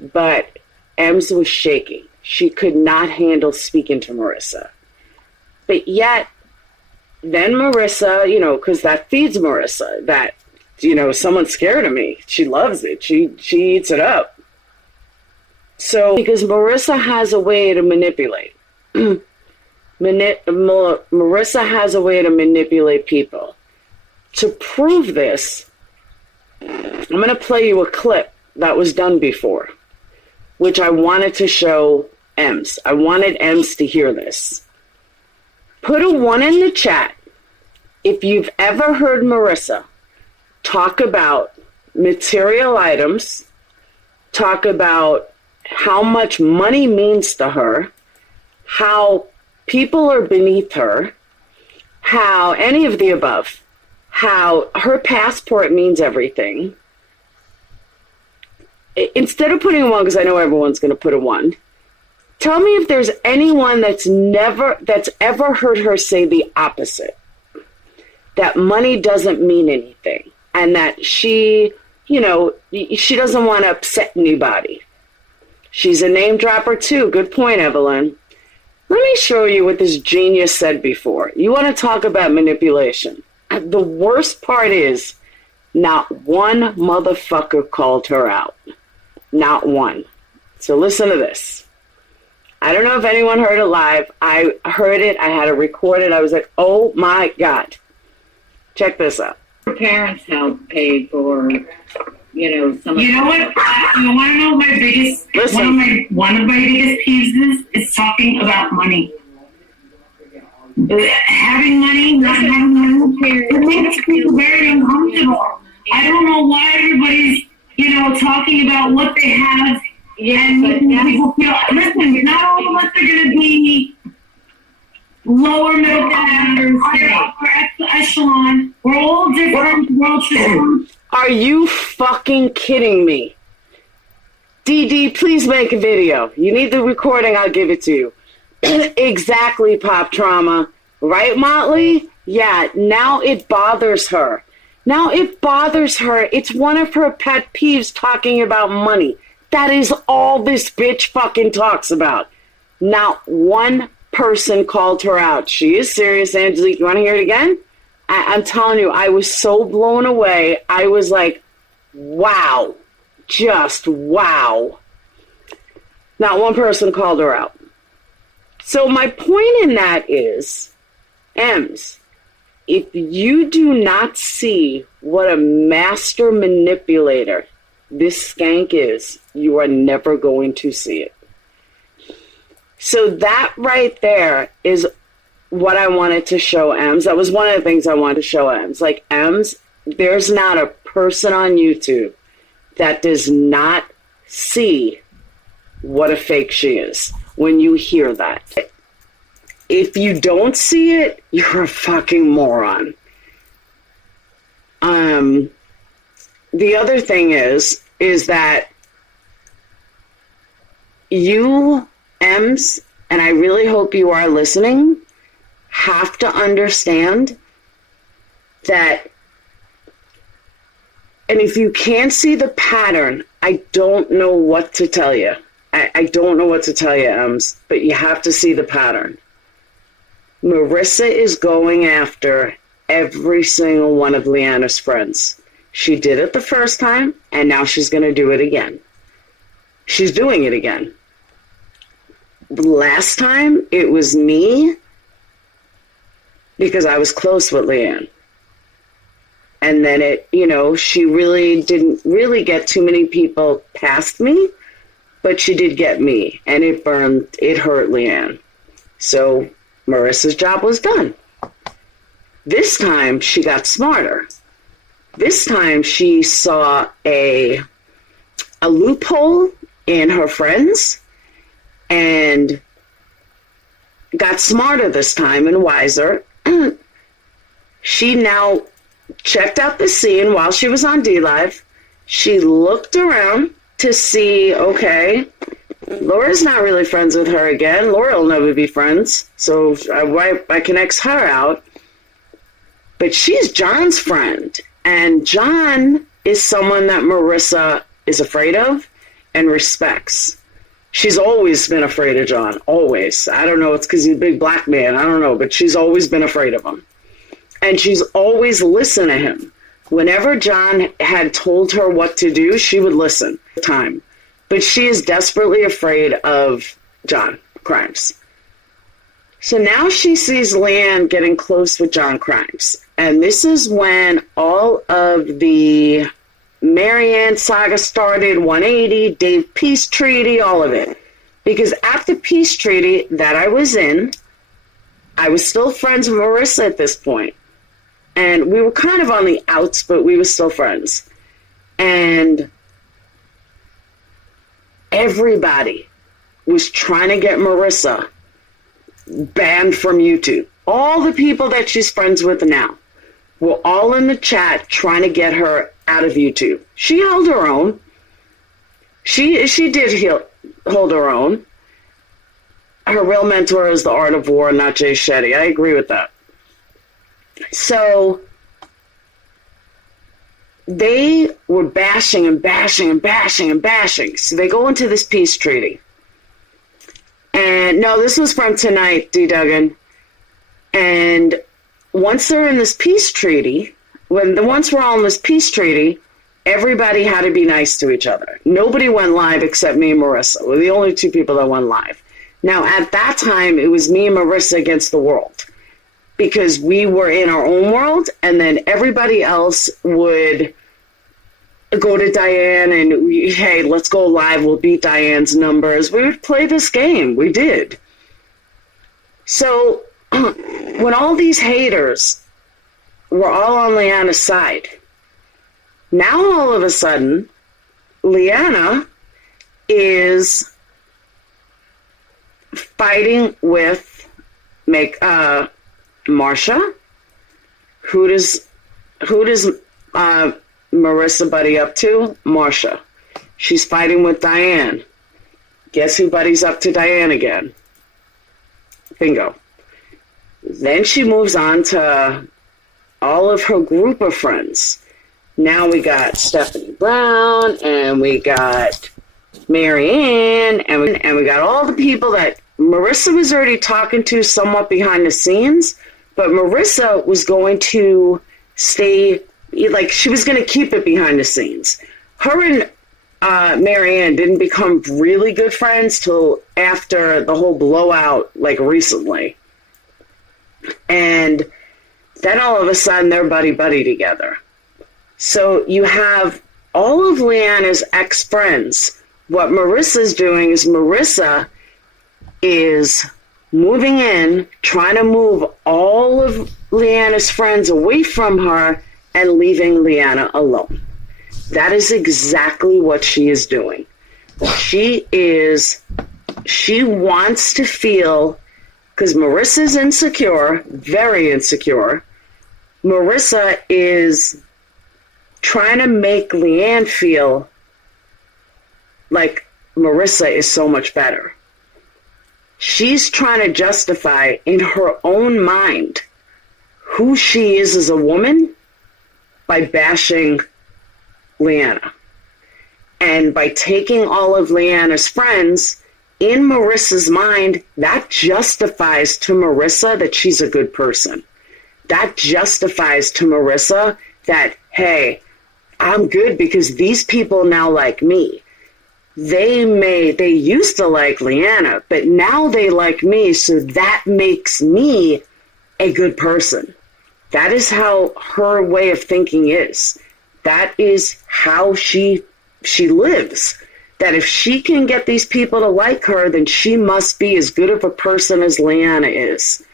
but Ems was shaking. She could not handle speaking to Marissa. But yet, then Marissa, because that feeds Marissa, that, someone's scared of me. She loves it. She eats it up. So, because Marissa has a way to manipulate. Marissa has a way to manipulate people. To prove this, I'm going to play you a clip that was done before, which I wanted to show Ems. I wanted Ems to hear this. Put a 1 in the chat if you've ever heard Marissa talk about material items, talk about how much money means to her, how people are beneath her, how any of the above, how her passport means everything. Instead of putting a 1, because I know everyone's going to put a 1, tell me if there's anyone that's ever heard her say the opposite. That money doesn't mean anything. And that she doesn't want to upset anybody. She's a name dropper too. Good point, Evelyn. Let me show you what this genius said before. You want to talk about manipulation. The worst part is not one motherfucker called her out. Not one. So listen to this. I don't know if anyone heard it live. I heard it. I had to record it. I was like, oh my God. Check this out. Her parents helped pay for, some of You know what? You want to know my biggest, one of my biggest peeves is talking about money. Having money, not having money, it makes people very uncomfortable. I don't know why everybody's, talking about what they have. Yeah, but people feel, listen, not all of us are going to be lower middle class or upper echelon. We're all different. We're all different. Are you fucking kidding me? DD, please make a video. You need the recording, I'll give it to you. Exactly, Pop Trauma. Right, Motley? Yeah, now it bothers her. It's one of her pet peeves talking about money. That is all this bitch fucking talks about. Not one person called her out. She is serious, Angelique. You want to hear it again? I'm telling you, I was so blown away. I was like, wow. Just wow. Not one person called her out. So my point in that is, Ems, if you do not see what a master manipulator this skank is, you are never going to see it. So that right there is what I wanted to show Ems. That was one of the things I wanted to show Ems. Like, Ems, there's not a person on YouTube that does not see what a fake she is when you hear that. If you don't see it, you're a fucking moron. The other thing is that you, Ems, and I really hope you are listening, have to understand that, and if you can't see the pattern, I don't know what to tell you. I don't know what to tell you, Ems, but you have to see the pattern. Marissa is going after every single one of Leanna's friends. She did it the first time, and now she's going to do it again. She's doing it again. Last time, it was me, because I was close with Leanne. And then she really didn't really get too many people past me, but she did get me, and it hurt Leanne. So Marissa's job was done. This time, she got smarter. This time, she saw a loophole in her friends and got smarter this time and wiser. She now checked out the scene while she was on D-Live. She looked around to see, okay, Laura's not really friends with her again. Laura will never be friends. So I can X her out. But she's John's friend. And John is someone that Marissa is afraid of. and respects. She's always been afraid of John, always. I don't know, it's because he's a big black man, I don't know, but she's always been afraid of him. And she's always listened to him. Whenever John had told her what to do, she would listen. Time. But she is desperately afraid of John Crimes. So now she sees Leanne getting close with John Crimes. And this is when all of the Marianne saga started, 180, Dave Peace Treaty, all of it. Because at the Peace Treaty that I was in, I was still friends with Marissa at this point. And we were kind of on the outs, but we were still friends. And everybody was trying to get Marissa banned from YouTube. All the people that she's friends with now were all in the chat trying to get her out of YouTube. She held her own. She did hold her own. Her real mentor is The Art of War, not Jay Shetty. I agree with that. So they were bashing and bashing and bashing and bashing. So they go into this peace treaty. And no, this was from tonight, D. Duggan. And once they're in this peace treaty, once we're all in this peace treaty, everybody had to be nice to each other. Nobody went live except me and Marissa. We're the only two people that went live. Now, at that time, it was me and Marissa against the world. Because we were in our own world, and then everybody else would go to Diane and, hey, let's go live, we'll beat Diane's numbers. We would play this game. We did. So when all these haters were all on Leanna's side, now all of a sudden, Leanna is fighting with Marsha. Who does Marissa buddy up to? Marsha. She's fighting with Diane. Guess who buddies up to Diane again? Bingo. Then she moves on to all of her group of friends. Now we got Stephanie Brown, and we got Marianne, and we got all the people that Marissa was already talking to somewhat behind the scenes. But Marissa was going to stay, like, she was going to keep it behind the scenes. Her and Marianne didn't become really good friends till after the whole blowout, like, recently. And then all of a sudden, they're buddy-buddy together. So you have all of Leanna's ex-friends. What Marissa's doing is Marissa is moving in, trying to move all of Leanna's friends away from her and leaving Leanna alone. That is exactly what she is doing. She wants to feel, because Marissa's insecure, very insecure. Marissa is trying to make Leanne feel like Marissa is so much better. She's trying to justify in her own mind who she is as a woman by bashing Leanna. And by taking all of Leanna's friends, in Marissa's mind, that justifies to Marissa that she's a good person. That justifies to Marissa that, hey, I'm good because these people now like me. They used to like Leanna, but now they like me, so that makes me a good person. That is how her way of thinking is. That is how she lives. That if she can get these people to like her, then she must be as good of a person as Leanna is.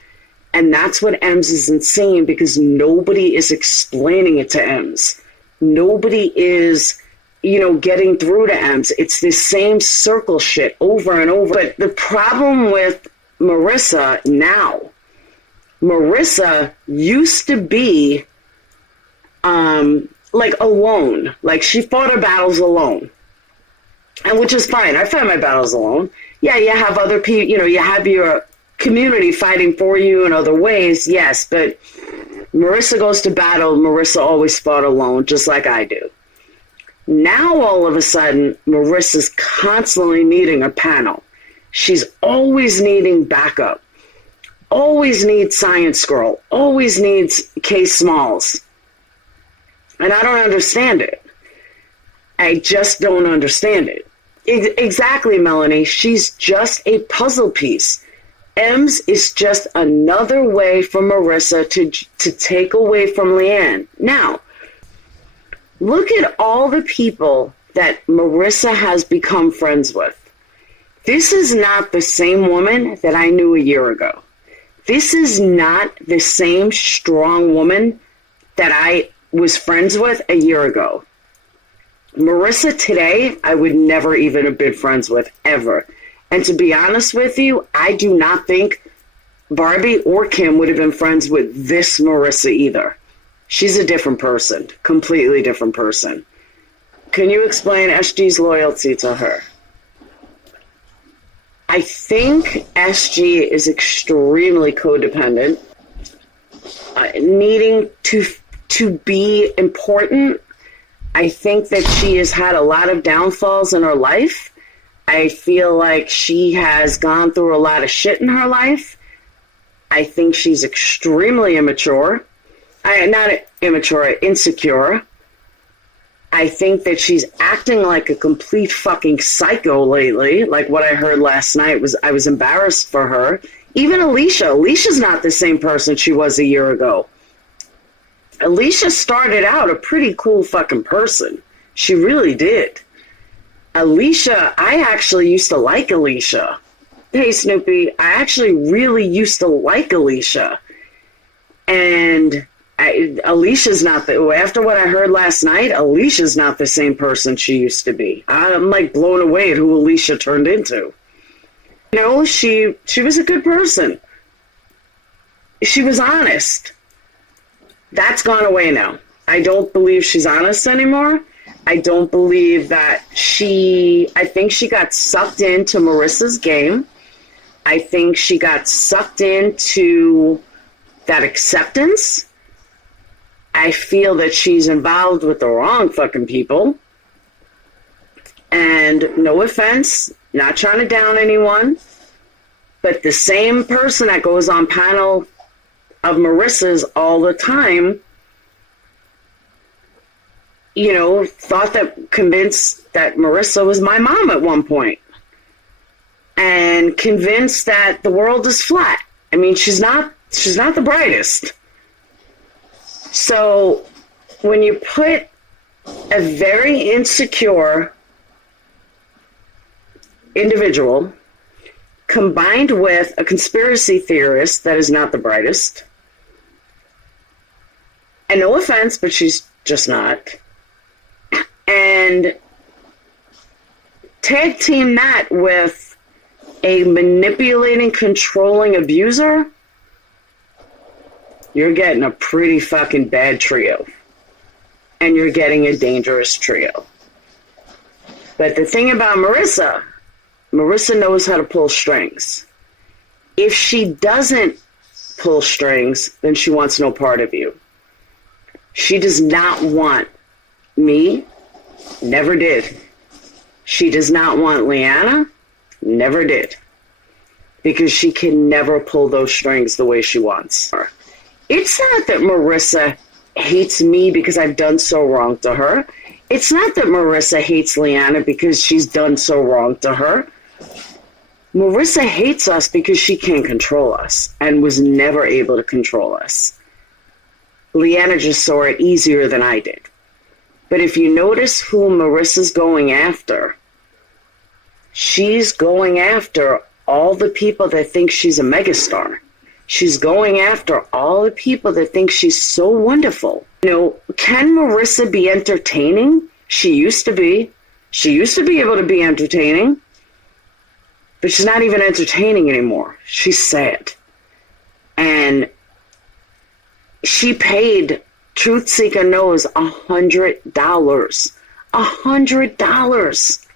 And that's what Ems is insane, because nobody is explaining it to Ems. Nobody is, getting through to Ems. It's the same circle shit over and over. But the problem with Marissa now, Marissa used to be like alone. Like she fought her battles alone. And which is fine. I fight my battles alone. Yeah, you have other people, you have your community fighting for you in other ways, yes, but Marissa goes to battle. Marissa always fought alone, just like I do. Now, all of a sudden, Marissa's constantly needing a panel. She's always needing backup. Always needs Science Girl. Always needs K Smalls. And I don't understand it. I just don't understand it. Exactly, Melanie. She's just a puzzle piece. Ems is just another way for Marissa to take away from Leanne. Now, look at all the people that Marissa has become friends with. This is not the same woman that I knew a year ago. This is not the same strong woman that I was friends with a year ago. Marissa today, I would never even have been friends with, ever. And to be honest with you, I do not think Barbie or Kim would have been friends with this Marissa either. She's a different person, completely different person. Can you explain SG's loyalty to her? I think SG is extremely codependent, needing to be important. I think that she has had a lot of downfalls in her life. I feel like she has gone through a lot of shit in her life. I think she's extremely immature. Not immature, insecure. I think that she's acting like a complete fucking psycho lately. Like what I heard last night I was embarrassed for her. Even Alicia's not the same person she was a year ago. Alicia started out a pretty cool fucking person. She really did. Alicia, I actually used to like Alicia. Hey, Snoopy, I actually really used to like Alicia. And Alicia's not after what I heard last night, Alicia's not the same person she used to be. I'm like blown away at who Alicia turned into. You know, she was a good person. She was honest. That's gone away now. I don't believe she's honest anymore. I don't believe that I think she got sucked into Marissa's game. I think she got sucked into that acceptance. I feel that she's involved with the wrong fucking people. And no offense, not trying to down anyone, but the same person that goes on panel of Marissa's all the time, you know, convinced that Marissa was my mom at one point. And convinced that the world is flat. I mean, she's not the brightest. So when you put a very insecure individual combined with a conspiracy theorist that is not the brightest, and no offense, but she's just not, and tag team that with a manipulating, controlling abuser, you're getting a pretty fucking bad trio. And you're getting a dangerous trio. But the thing about Marissa knows how to pull strings. If she doesn't pull strings, then she wants no part of you. She does not want me, never did. She does not want Leanna, never did. Because she can never pull those strings the way she wants. It's not that Marissa hates me because I've done so wrong to her. It's not that Marissa hates Leanna because she's done so wrong to her. Marissa hates us because she can't control us and was never able to control us. Leanna just saw it easier than I did. But if you notice who Marissa's going after, she's going after all the people that think she's a megastar. She's going after all the people that think she's so wonderful. You know, can Marissa be entertaining? She used to be. She used to be able to be entertaining. But she's not even entertaining anymore. She's sad. And she paid Truth Seeker Knows $100. $100.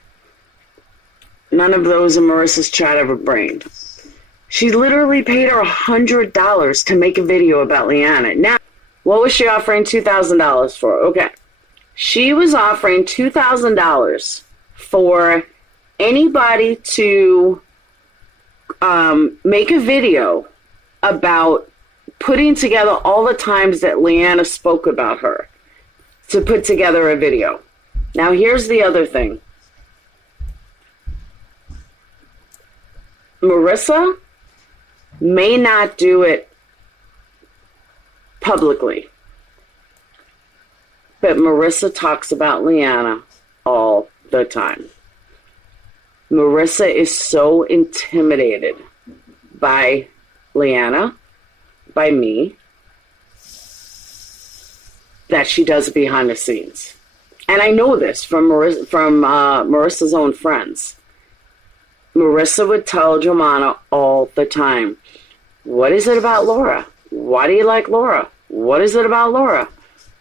None of those in Marissa's chat ever brained. She literally paid her $100 to make a video about Leanna. Now, what was she offering $2,000 for? Okay. She was offering $2,000 for anybody to make a video about putting together all the times that Leanna spoke about her, to put together a video. Now, here's the other thing. Marissa may not do it publicly, but Marissa talks about Leanna all the time. Marissa is so intimidated by Leanna, by me, that she does it behind the scenes. And I know this from Marissa's own friends. Marissa would tell Joanna all the time, what is it about Laura? Why do you like Laura? What is it about Laura?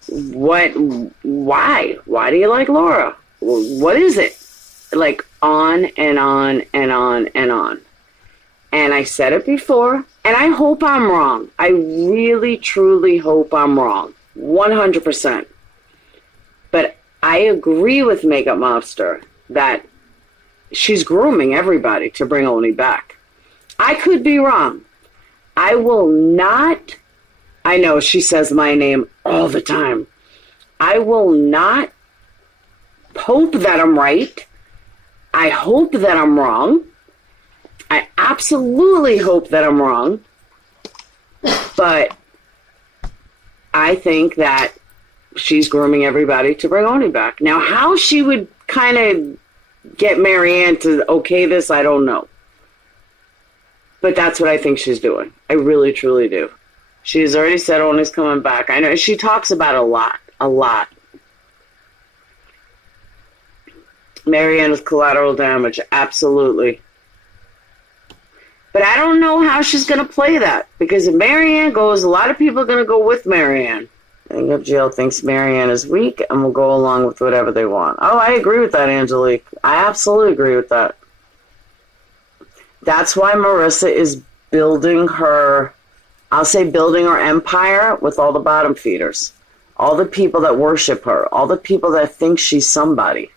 Why do you like Laura? What is it? Like on and on and on and on. And I said it before, and I hope I'm wrong. I really, truly hope I'm wrong. 100%. But I agree with Makeup Mobster that she's grooming everybody to bring Oni back. I could be wrong. I will not, I know she says my name all the time. I will not hope that I'm right. I hope that I'm wrong. I absolutely hope that I'm wrong. But I think that she's grooming everybody to bring Oni back. Now, how she would kind of get Marianne to okay this, I don't know. But that's what I think she's doing. I really, truly do. She's already said Oni's coming back. I know she talks about it a lot. Marianne with collateral damage, absolutely. But I don't know how she's going to play that. Because if Marianne goes, a lot of people are going to go with Marianne. I think if Jill thinks Marianne is weak and will go along with whatever they want. Oh, I agree with that, Angelique. I absolutely agree with that. That's why Marissa is building her, I'll say building her empire with all the bottom feeders. All the people that worship her. All the people that think she's somebody.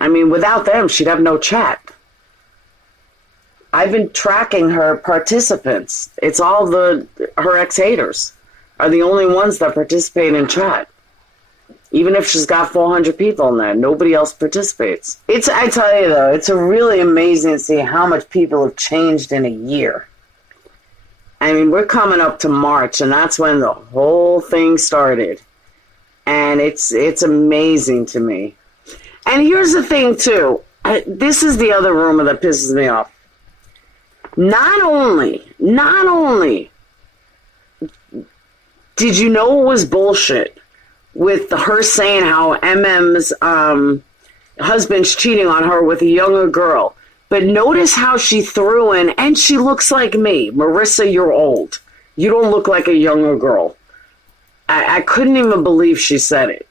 I mean, without them, she'd have no chat. I've been tracking her participants. It's all her ex-haters are the only ones that participate in chat. Even if she's got 400 people in there, nobody else participates. I tell you though, it's really amazing to see how much people have changed in a year. I mean, we're coming up to March, and that's when the whole thing started. And it's amazing to me. And here's the thing too. This is the other rumor that pisses me off. Not only did you know it was bullshit with her saying how MM's husband's cheating on her with a younger girl, but notice how she threw in, and she looks like me. Marissa, you're old. You don't look like a younger girl. I couldn't even believe she said it.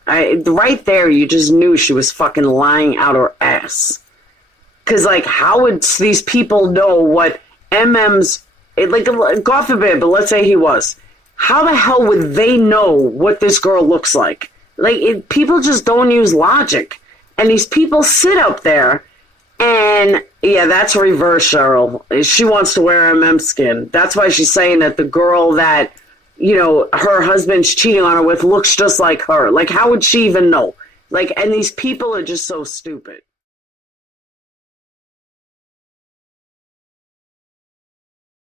Right there, you just knew she was fucking lying out her ass. Because, like, how would these people know what MM's, like, God forbid, but let's say he was. How the hell would they know what this girl looks like? Like, people just don't use logic. And these people sit up there, and, yeah, that's reverse, Cheryl. She wants to wear MM skin. That's why she's saying that the girl that, you know, her husband's cheating on her with looks just like her. Like, how would she even know? Like, and these people are just so stupid.